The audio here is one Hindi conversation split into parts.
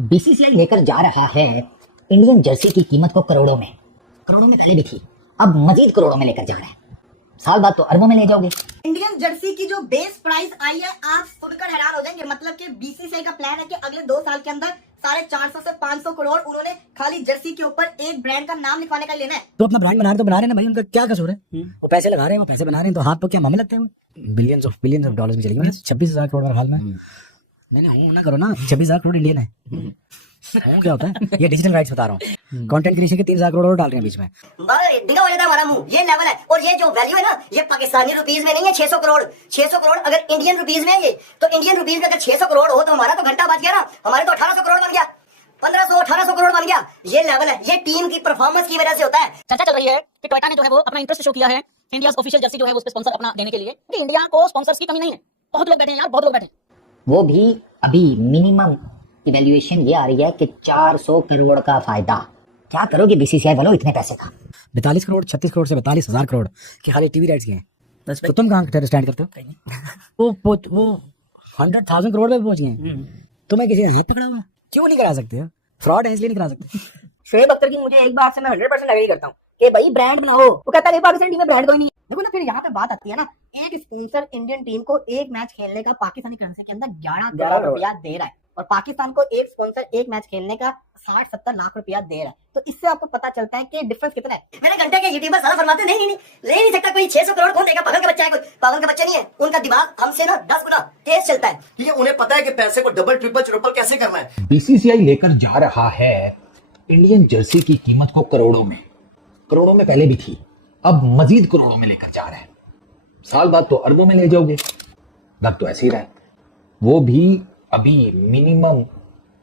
बीसीसीआई लेकर जा रहा है इंडियन जर्सी की कीमत को करोड़ों में पहले भी थी, अब मजीद करोड़ों में लेकर जा रहे हैं। साल बाद तो अरबों में ले जाओगे। इंडियन जर्सी की जो बेस प्राइस आई है, आप सुनकर हैरान हो जाएंगे। मतलब कि बीसीसीआई का प्लान है कि अगले 2 साल के अंदर 450 से 500 करोड़ उन्होंने खाली जर्सी के ऊपर एक ब्रांड का नाम लिखवाने का लेना है। तो अपना ब्रांड बना रहे तो बना रहे ना भाई, उनका क्या कसूर है? वो पैसे लगा रहे हैं, वो पैसे बना रहे हैं, तो हाथ तो क्या मामे लगते हैं? बिलियंस ऑफ डॉलर्स में चली गई 26,000 करोड़ मेरे ख्याल में। मैंने मना करो ना, 26,000 करोड़ इंडियन है। क्या होता है ये? डिजिटल राइट्स बता रहा हूँ। कंटेंट क्रिएशन के 3,000 करोड़ डाल रहे हैं बीच में। दिखा हो जाता है हमारा मुंह, ये लेवल है। और ये जो वैल्यू है ना, ये पाकिस्तानी रुपीस में नहीं है। 600 करोड़ 600 करोड़ अगर इंडियन रुपीस में है ये, तो इंडियन रुपीस में अगर 600 करोड़ हो तो हमारा तो घंटा बच गया ना। हमारे तो 1800 करोड़ बन गया, 1500-1800 करोड़ बन गया। ये लेवल है, ये टीम की परफॉर्मेंस की वजह से होता है। चर्चा चल रही है कि टोयोटा ने जो है वो अपना इंटरेस्ट शो किया है इंडिया ऑफिशियल जर्सी जो है उस पे स्पॉन्सर अपना देने के लिए। कि इंडिया को स्पॉन्सर्स की कमी नहीं है, बहुत लोग बैठे हैं यार, बहुत लोग बैठे हैं। वो भी अभी मिनिमम इवैल्यूएशन ये आ रही है कि 400 करोड़ का फायदा। क्या करोगे बीसीसीआई वालों इतने पैसे का? 42 करोड़ 36 करोड़ से 42,000 करोड़ की खाली टीवी राइट्स के हैं। तो तुम कहाँ स्टैंड करते हो? वो 100,000 करोड़ पे पहुंच गए। तुम्हें किसी ने हाथ पकड़ा हुआ? क्यों नहीं करा सकते? फ्रॉड है इसलिए नहीं करा सकते। शोएब अख्तर की मुझे एक बात से मैं 100% एग्री करता हूँ कि भाई ब्रांड बनाओ। वो कहता है पाकिस्तान टीम में ब्रांड कोई नहीं है। देखो ना, फिर यहाँ पे बात आती है ना, एक स्पॉन्सर इंडियन टीम को एक मैच खेलने का पाकिस्तानी करेंसी के अंदर 11 करोड़ रुपया दे रहा है, और पाकिस्तान को एक स्पॉन्सर एक मैच खेलने का 60-70 लाख रुपया दे रहा है। तो इससे आपको पता चलता है कि डिफरेंस कितना है। मेरे घंटे के यूट्यूबर सारा फरमाते नहीं ले नहीं सकता कोई 600 करोड़ कौन देगा? पागल का बच्चा है कोई? पागल का बच्चा नहीं है। उनका दिमाग हमसे ना 10 गुना तेज चलता है, क्योंकि उन्हें पता है कि पैसे को डबल ट्रिपल चौपल कैसे करना है। बीसीसीआई लेकर जा रहा है इंडियन जर्सी की कीमत को करोड़ों में पहले भी थी, अब मजीद करोड़ों में लेकर जा रहे हैं। साल बाद तो अरबों में ले जाओगे। लग तो ऐसे ही रहा है। वो भी अभी मिनिमम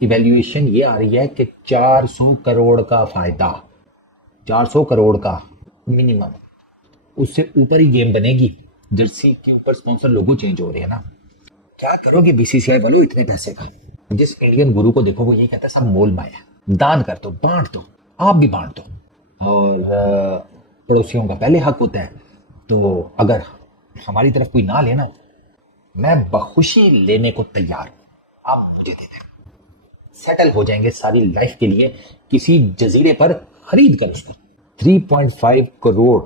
इवैल्यूएशन ये आ रही है कि 400 करोड़ का फायदा, 400 करोड़ का मिनिमम। उससे ऊपर ही गेम बनेगी। जर्सी के ऊपर स्पॉन्सर लोगो चेंज हो रहे हैं ना। क्या करोगे बीसीसीआई वालों इतने पैसे का? जिस इंडियन गुरु को देखो वो ये कहता है सब मोल माया, दान कर दो, बांट दो, आप भी बांट दो। और पड़ोसियों का पहले हक होता है। तो अगर हमारी तरफ कोई ना लेना, मैं बखुशी लेने को तैयार हूं, आप मुझे दे दें। सेटल हो जाएंगे सारी लाइफ के लिए किसी जजीरे पर, खरीद कर उसका 3.5 करोड़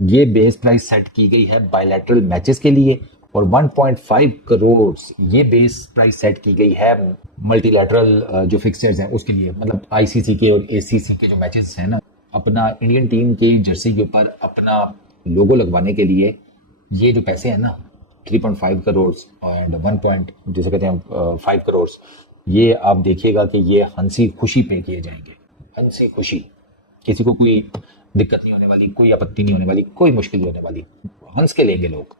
ये बेस प्राइस सेट की गई है बायलैटरल मैचेस के लिए, और 1.5 करोड़ ये बेस प्राइस सेट की गई है मल्टीलैटरल जो फिक्सचर्स हैं उसके लिए। मतलब आईसीसी के और एसीसी के जो मैचेस हैं ना, अपना इंडियन टीम के जर्सी के ऊपर अपना लोगो लगवाने के लिए ये जो पैसे हैं ना 3.5 करोड़ एंड 1. जैसे कहते हैं 5 करोड़, ये आप देखिएगा कि ये हंसी खुशी पे किए जाएंगे। हंसी खुशी, किसी को कोई दिक्कत नहीं होने वाली, कोई आपत्ति नहीं होने वाली, कोई मुश्किल नहीं होने वाली। हंस के लेंगे लोग।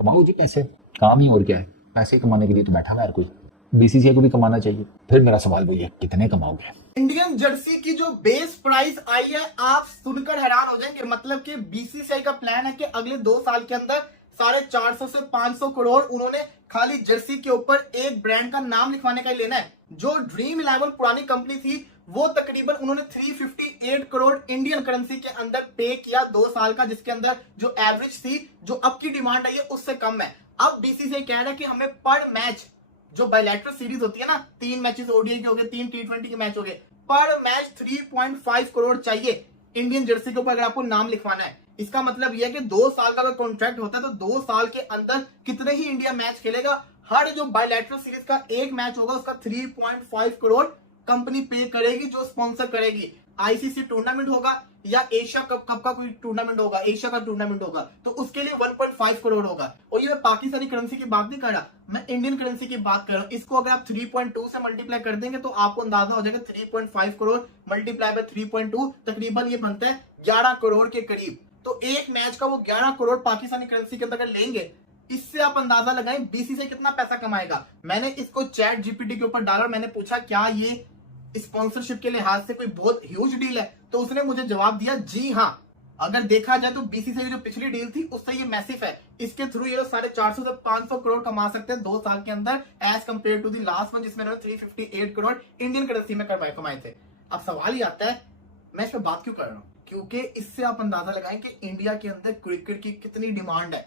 कमाओ जी पैसे, काम ही और क्या है? पैसे कमाने के लिए तो बैठा हुआ है हर कोई। बीसीसीआई को भी कमाना चाहिए। फिर मेरा सवाल वही है, कितने कमाओगे? इंडियन जर्सी की जो बेस प्राइस आई है, आप सुनकर हैरान हो जाएंगे। मतलब कि बीसीसीआई का प्लान है कि अगले 2 साल के अंदर 450 से 500 करोड़ उन्होंने खाली जर्सी के ऊपर एक ब्रांड का नाम लिखवाने का ही लेना है। जो ड्रीम 11 पुरानी कंपनी थी, वो तकरीबन उन्होंने 358 करोड़ इंडियन करेंसी के अंदर पे किया 2 साल का, जिसके अंदर जो एवरेज थी, जो अब की डिमांड आई है उससे कम है। अब बीसीसीआई कह रहा है कि हमें पर मैच, जो बायलैटरल सीरीज होती है ना, 3 मैचेस ओडीआई के हो गए, 3 T20 के मैच हो गए, पर मैच 3.5 करोड़ चाहिए इंडियन जर्सी के ऊपर अगर आपको नाम लिखवाना है। इसका मतलब यह है कि 2 साल का अगर कॉन्ट्रैक्ट होता है तो 2 साल के अंदर कितने ही इंडिया मैच खेलेगा। हर जो बायलैटरल सीरीज का एक मैच होगा उसका 3.5 करोड़ कंपनी पे करेगी, जो स्पॉन्सर करेगी। आईसीसी टूर्नामेंट होगा या एशिया कप का कोई टूर्नामेंट होगा, एशिया का टूर्नामेंट होगा, तो उसके लिए 1.5 करोड़ होगा। और ये मैं पाकिस्तानी करेंसी की बात नहीं कर रहा, मैं इंडियन करेंसी की बात कर रहा हूँ। इसको अगर आप 3.2 से मल्टीप्लाई कर देंगे तो आपको अंदाजा हो जाएगा 3.5 करोड़ मल्टीप्लाई बाय 3.2 तकरीबन ये बनता है 11 करोड़ के करीब। तो एक मैच का वो 11 करोड़ पाकिस्तानी करेंसी के अंदर लेंगे। इससे आप अंदाजा लगाएं बीसीसीआई कितना पैसा कमाएगा। मैंने इसको चैट जीपीटी के ऊपर डाला, मैंने पूछा क्या ये स्पॉन्सरशिप के लिहाज से कोई बहुत ह्यूज डील है, तो उसने मुझे जवाब दिया जी हाँ। अगर देखा जाए तो बीसीसीआई जो पिछली डील थी उससे ये मैसिव है। इसके थ्रू ये लोग 450 से 500 करोड़ कमा सकते हैं 2 साल के अंदर, as compared to the last one जिसमें 358 करोड़ इंडियन करेंसी में कमाए थे। अब सवाल ही आता है, मैं इस पर बात क्यों कर रहा हूँ? क्योंकि इससे आप अंदाजा लगाएं कि इंडिया के अंदर क्रिकेट की कितनी डिमांड है,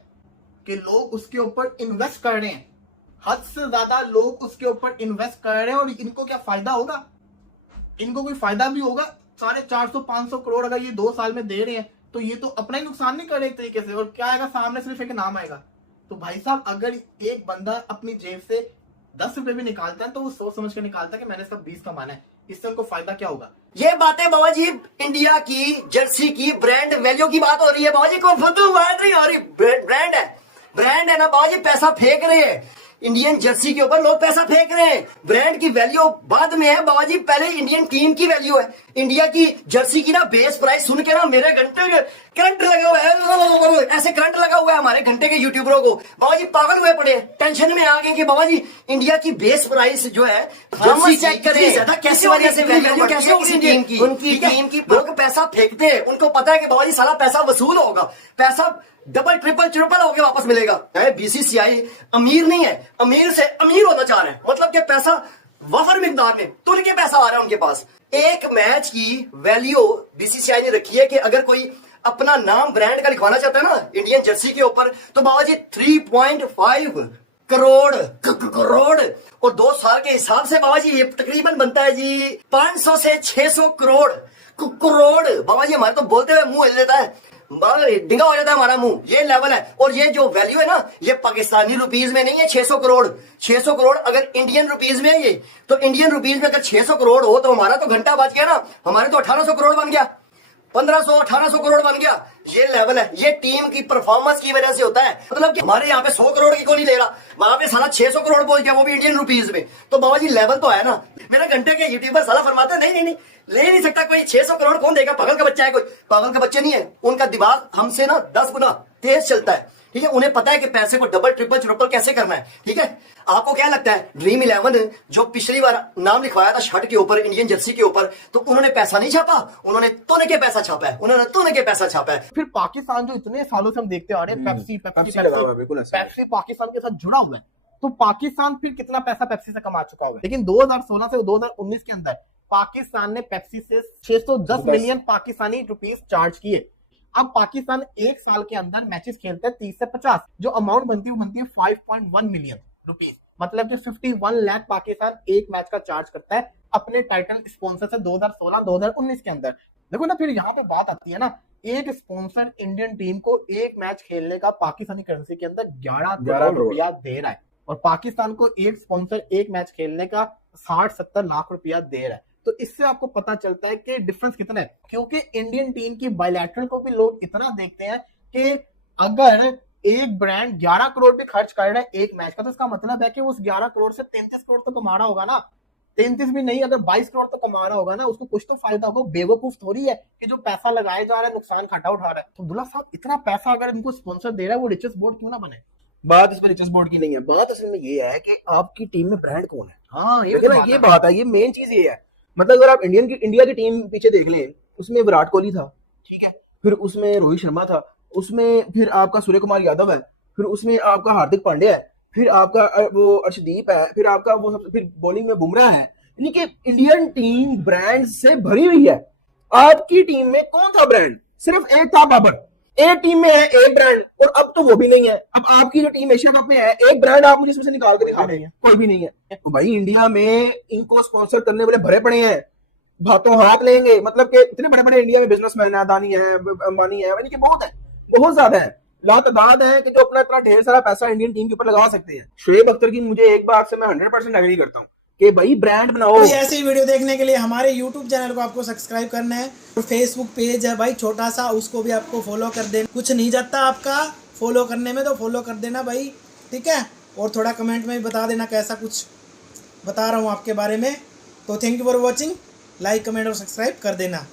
कि लोग उसके ऊपर इन्वेस्ट कर रहे हैं। हद से ज्यादा लोग उसके ऊपर इन्वेस्ट कर रहे हैं और इनको क्या फायदा होगा? इनको कोई फायदा भी होगा? 450-500 करोड़ अगर ये 2 साल में दे रहे हैं तो ये तो अपना ही नुकसान नहीं कर रहे एक तरीके से, और क्या आएगा सामने? सिर्फ एक नाम आएगा। तो भाई साहब, अगर एक बंदा अपनी जेब से 10 रुपए भी निकालता है तो वो सोच समझ के निकालता है कि मैंने इसका 20 कमाना है, इससे उनको फायदा क्या होगा? ये बातें बाबा जी इंडिया की जर्सी की ब्रांड वैल्यू की बात हो रही है बाबा जी, कोई फुद्दू बात नहीं हो रही। ब्रांड है ना बाबा जी, पैसा फेंक रहे हैं इंडियन जर्सी के ऊपर, लोग पैसा फेंक रहे हैं। ब्रांड की वैल्यू बाद में है बाबा जी, पहले इंडियन टीम की वैल्यू है। इंडिया की जर्सी की ना बेस प्राइस सुन के ना मेरे घंटे करंट लगा हुआ है, ऐसे करंट लगा हुआ है हमारे घंटे के यूट्यूबरों को। बाबा जी पागल हुए पड़े, टेंशन में आ गए कि बाबा जी इंडिया की बेस प्राइस जो है जर्सी चेक करें कैसे वजह से वैल्यू कैसे होगी टीम की, उनकी टीम की। लोग पैसा फेंकते हैं, उनको पता है कि बाबा जी सारा पैसा वसूल होगा, पैसा डबल ट्रिपल होके वापस मिलेगा। बीसीसीआई अमीर नहीं है, अमीर से अमीर होना चाह रहे हैं, मतलब कि पैसा वफर मिकदार में तुल के पैसा आ रहा है उनके पास। एक मैच की वैल्यू बीसीसीआई ने रखी है कि अगर कोई अपना नाम ब्रांड का लिखवाना चाहता है ना इंडियन जर्सी के ऊपर तो बाबा जी 3.5 करोड़ और 2 साल के हिसाब से बाबा जी ये तकरीबन बनता है जी 500 से 600 करोड़ बाबा जी। हमारे तो बोलते हुए मुंह हिल लेता है, डिंगा हो जाता है हमारा मुंह, ये लेवल है। और ये जो वैल्यू है ना ये पाकिस्तानी रुपीज में नहीं है। 600 करोड़ अगर इंडियन रुपीज में है ये, तो इंडियन रुपीज में अगर 600 करोड़ हो तो हमारा तो घंटा बच गया ना, हमारे तो 1800 करोड़ बन गया, 1500-1800 करोड़ बन गया। ये लेवल है, ये टीम की परफॉर्मेंस की वजह से होता है। मतलब कि हमारे यहाँ पे 100 करोड़ की को नहीं ले रहा, वहां पे साला 600 करोड़ पहुंच गया, वो भी इंडियन रुपीज में। तो बाबा जी लेवल तो है ना। मेरे घंटे के यूट्यूबर साला फरमाते नहीं ले नहीं सकता कोई, 600 करोड़ कौन देगा, पागल का बच्चा है कोई। पागल का बच्चे नहीं है, उनका दिमाग हमसे ना 10 गुना तेज चलता है, ठीक है। उन्हें पता है कि पैसे को डबल ट्रिपल कैसे करना है, ठीक है। आपको क्या लगता है ड्रीम 11 जो पिछली बार नाम लिखवाया था शर्ट के ऊपर, इंडियन जर्सी के ऊपर, तो उन्होंने पैसा नहीं छापा, उन्होंने तोने के पैसा छापा है। फिर पाकिस्तान जो इतने सालों से हम देखते आ रहे हैं, पेप्सी पाकिस्तान के साथ जुड़ा हुआ है, तो पाकिस्तान फिर कितना पैसा पेप्सी से कमा चुका हुआ है। लेकिन 2016 से 2019 के अंदर पाकिस्तान ने पेप्सी से 610 मिलियन पाकिस्तानी रुपीस चार्ज किए। अब पाकिस्तान एक साल के अंदर मैचेस खेलते हैं 30 से 50, जो अमाउंट बनती है 5.1 मिलियन रुपीस, मतलब जो 51 लाख पाकिस्तान एक मैच का चार्ज करता है अपने टाइटल स्पॉन्सर से 2016-2019 के अंदर। देखो ना, फिर यहाँ पे बात आती है ना, एक स्पॉन्सर इंडियन टीम को एक मैच खेलने का पाकिस्तानी करेंसी के अंदर 11 करोड़ रुपया दे रहा है, और पाकिस्तान को एक स्पॉन्सर एक मैच खेलने का 60-70 लाख रुपया दे रहा है। तो इससे आपको पता चलता है कि डिफरेंस कितना है, क्योंकि इंडियन टीम की बायलैटरल को भी लोग इतना देखते हैं कि अगर एक ब्रांड 11 करोड़ भी खर्च कर रहा है एक मैच का, तो इसका मतलब है कि उस 11 करोड़ से 33 करोड़ तो कमा रहा होगा ना। 33 भी नहीं, अगर 22 करोड़ तो कमा रहा होगा ना, उसको कुछ तो फायदा होगा। बेवकूफ थोड़ी है कि जो पैसा लगाया जा रहा है नुकसान घाटा उठा रहा है। तो अब्दुल्ला साहब इतना पैसा अगर इनको स्पॉन्सर दे रहा है, वो रिचेस्ट बोर्ड क्यों ना बने? बात इस पर रिचेस्ट बोर्ड की नहीं है, बात असल में ये है कि आपकी टीम में ब्रांड कौन है। हाँ, ये बात है, ये मेन चीज ये है। मतलब अगर आप इंडिया की टीम पीछे देख लें, उसमें विराट कोहली था, ठीक है, फिर उसमें रोहित शर्मा था, उसमें फिर आपका सूर्य कुमार यादव है, फिर उसमें आपका हार्दिक पांड्या है, फिर आपका वो अर्शदीप है, फिर आपका वो फिर बॉलिंग में बुमराह है। यानी कि इंडियन टीम ब्रांड से भरी हुई है। आपकी टीम में कौन था ब्रांड? सिर्फ एक था बाबर। एक टीम में है एक ब्रांड, और अब तो वो भी नहीं है। अब आपकी जो टीम एशिया कप में है, एक ब्रांड आप मुझे इसमें से निकाल कर दिखा रहे हैं, कोई भी नहीं है। तो भाई इंडिया में इनको स्पॉन्सर करने वाले भरे पड़े हैं, भातों हाथ लेंगे। मतलब कि इतने बड़े बड़े इंडिया में बिजनेसमैन है, अदानी है, अंबानी है, यानी कि बहुत ज्यादा है, लातादाद है कि जो अपना इतना ढेर सारा पैसा इंडियन टीम के ऊपर लगा सकते हैं। शोएब अख्तर की मुझे एक बात से मैं 100% एग्री करता हूँ कि भाई ब्रांड बनाओ। ऐसी वीडियो देखने के लिए हमारे YouTube चैनल को आपको सब्सक्राइब करना है, और Facebook पेज है भाई छोटा सा, उसको भी आपको फॉलो कर देना। कुछ नहीं जाता आपका फॉलो करने में, तो फॉलो कर देना भाई, ठीक है। और थोड़ा कमेंट में भी बता देना कैसा कुछ बता रहा हूँ आपके बारे में। तो thank you for watching, like comment और सब्सक्राइब कर देना।